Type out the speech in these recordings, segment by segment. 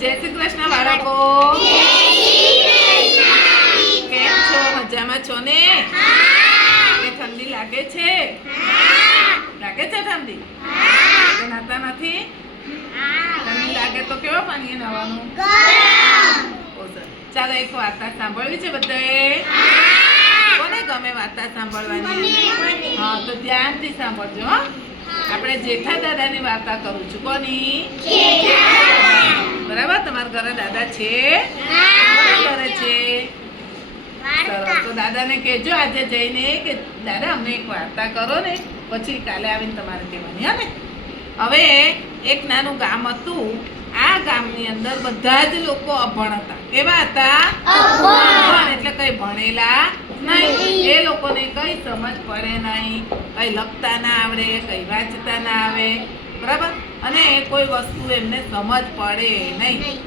જય શ્રી કૃષ્ણ બાળકો કેમ છો? મજામાં છો ને? ઠંડી લાગે છે? લાગે છે ઠંડી? નાતા નથી? ઠંડી લાગે તો કેવા પાણીએ નવાનું? ચાલો એક વાર્તા સાંભળવી છે બધાએ કોને ગમે વાર્તા સાંભળવાની? હા તો ધ્યાનથી સાંભળજો હો. આપણે જેઠા દાદાની વાર્તા કરું છું. કોની? બરાબર? તમારા ઘરે દાદા છે? ઘરે છે? સરસ. તો દાદાને કહેજો આજે જઈને કે દાદા અમને એક વાર્તા કરો ને પછી કાલે આવીને તમારે કહેવાની. હા ને? હવે એક નાનું ગામ હતું. આ ગામની અંદર બધા જ લોકો અભણ હતા. કેવા હતા? એટલે કઈ ભણેલા નહીં એ લોકોને કઈ સમજ પડે નહીં. કઈ લખતા ના આવડે કઈ વાંચતા ના આવે. બરાબર? અને કોઈ વસ્તુ એમને સમજ પડે નહીં.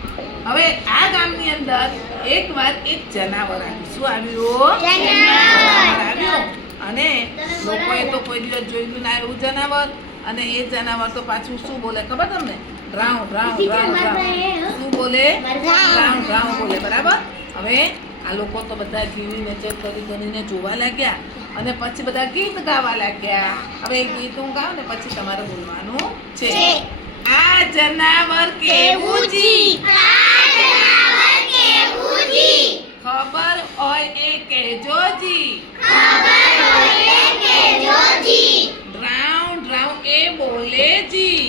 હવે આ ગામની અંદર એક વાર એક જનાવર આવ્યું શું આવ્યું? જનાવર આવ્યું. અને લોકોએ તો કોઈ દિવસ જોયું ના એવું જનાવર. અને એ જનાવર તો પાછું શું બોલે? ખબર તમને? રાઉન્ડ રાઉન્ડ રાઉન્ડ ડ્રાઉ શું બોલે? રાઉન્ડ રાઉન્ડ બોલે. બરાબર? હવે આ લોકો તો બધા જીવીને ચેક કરી કરીને જોવા લાગ્યા અને પછી બધા ગીત ગાવા લાગ્યા. હવે એ ગીત હું ગાઉં ને પછી તમારે બોલવાનું છે. આ જનાવર કેવું જી? ખબર હોય એ કહેજો જી. ડ્રાઉન ડ્રાઉ એ બોલે જી.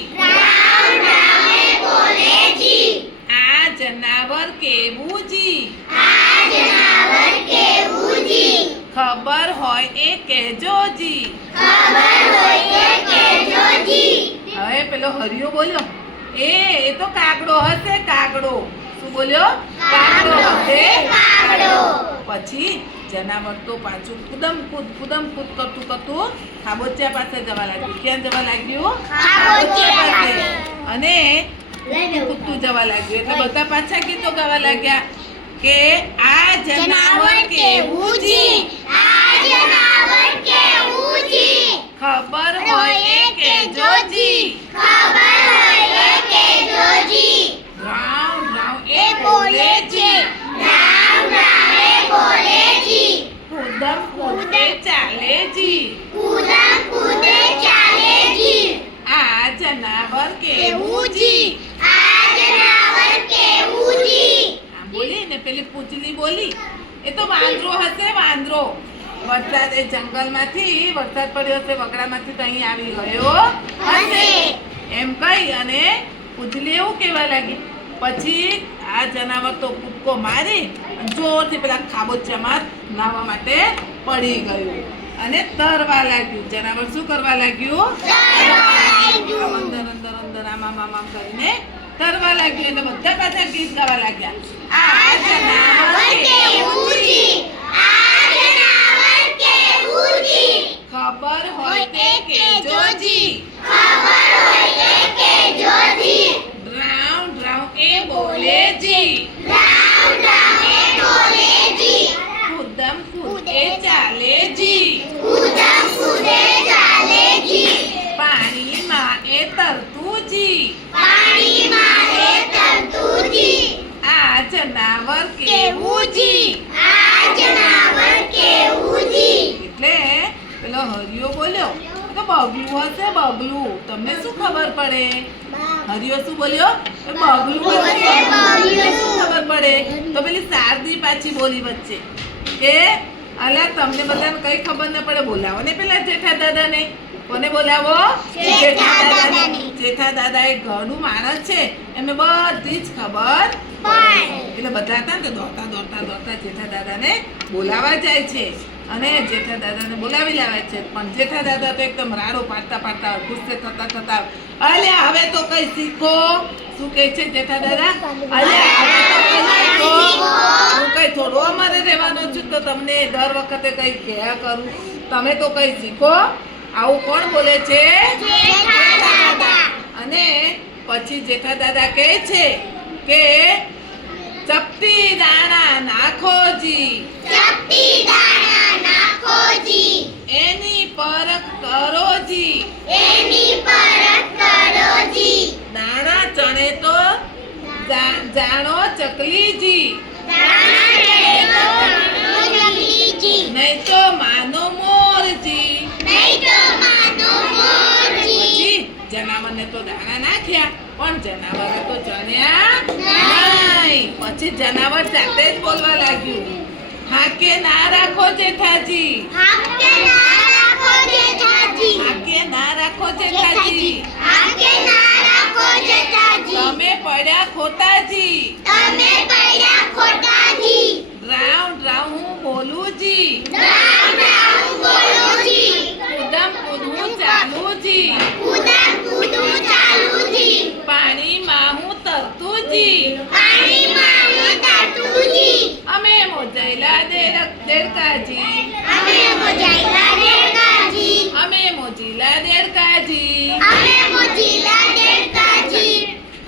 આ જનાવર કેવું ખબર હોય એ કહેજો જી. હવે પેલો હરિયો બોલ્યો એ એ તો કાગડો હશે કાગડો. શું બોલ્યો? કાગડો હશે પછી જનાવર તો પાછું કુદમ કુદ કુદમ કુદ કરતું કરતું ખાબોચિયા પાસે જવા લાગ્યું. ક્યાં જવા લાગ્યું? ખાબોચિયા પાસે. અને કૂદતું જવા. લાગ્યું. એટલે બધા પાછા ગીતો ગાવા લાગ્યા કે આ જનાવર કેવું જી ખબર હોય એ કહેજો જી રામ રામ એ બોલે જી કુદમ કૂદે ચાલે જી આ જનાવર કેવું જી આ બોલી ને પેલી પૂંચલી બોલી. એ તો વાંદરો હશે વાંદરો. વરસાદ એ જંગલમાંથી વરસાદ પડ્યો હશે વગડામાંથી તો અહીં આવી ગયો હશે. એમ કહી અને પૂંચલી એવું કહેવા લાગી. પછી આ જનાવર તો કૂદકો મારી અને જોરથી પેલા ખાબોચામાં નાવા માટે પડી ગયું. અને તરવા લાગ્યું. જનાવર શું કરવા લાગ્યું? અંદર અંદર અંદર આમ આમ કરીને તરવા લાગ્યું. એટલે બધા પાછા ગીત ગાવા લાગ્યા. આ જનાવર કેવું જી? ખબર હોય તે કેજો જી ડ્રાઉ ડ્રાઉ એ બોલે જી કુદમ કૂદે ચાલે જી પાણીમાં એ તરતું જી આ જનાવર કેવું જી એટલે પેલો હરિયો બોલ્યો તો બબલું હશે બબલું તમને શું ખબર પડે? હરિયો શું બોલ્યો? એ બગલું હશે બગલુંને શું ખબર પડે? તો પેલી શારદી પાછી બોલી વચ્ચે કે અલા તમને બધાને કઈ ખબર ન પડે? બોલાવો. ને પેલા જેઠા દાદાને. કોને બોલાવો? જેઠા દાદાને. જેઠા દાદા એ ઘરનું માણસ છે એમને બધી જ ખબર એટલે બધા હતા ને તો દોડતા દોડતા દોડતા જેઠા દાદાને બોલાવા જાય છે. અને જેઠા દાદાને બોલાવી લાવે છે. પણ જેઠા દાદા તો એકદમ રાડો પાડતા પાડતા ગુસ્સે થતા થતા અલે હવે તો કઈ શીખો? શું કહે છે જેઠા દાદા? અલે હવે તો કઈ શીખો? હું કઈ થોડો અમારે રહેવાનો છું તો તમને દર વખતે કઈ કહ્યા કરું. તમે તો કઈ શીખો? આવું કોણ બોલે છે? અને પછી જેઠા દાદા કહે છે કે, ચપટી દાણા નાખો જી એની પરખ કરો જી દાણા ચણે તો જા- જાણો ચકલીજી. નહીં તો માનો મોરજી. પછી જનાવરને તો દાણા નાખ્યા પણ જનાવરે તો ચણ્યા નહીં. પછી જનાવર જાતે જ બોલવા લાગ્યું. હાકે ના રાખો જેઠાજી હાકે ના રાખો જેઠાજી તમે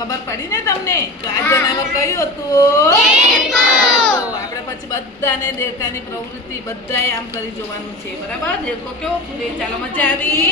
ખબર પડી ને તમને? તો આ કયું હતું? આપણે પછી બધાને દેવતાની પ્રવૃત્તિ બધાએ આમ કરી જોવાનું છે બરાબર? દેડકો કેવો ફૂલે. ચાલો મજા આવી?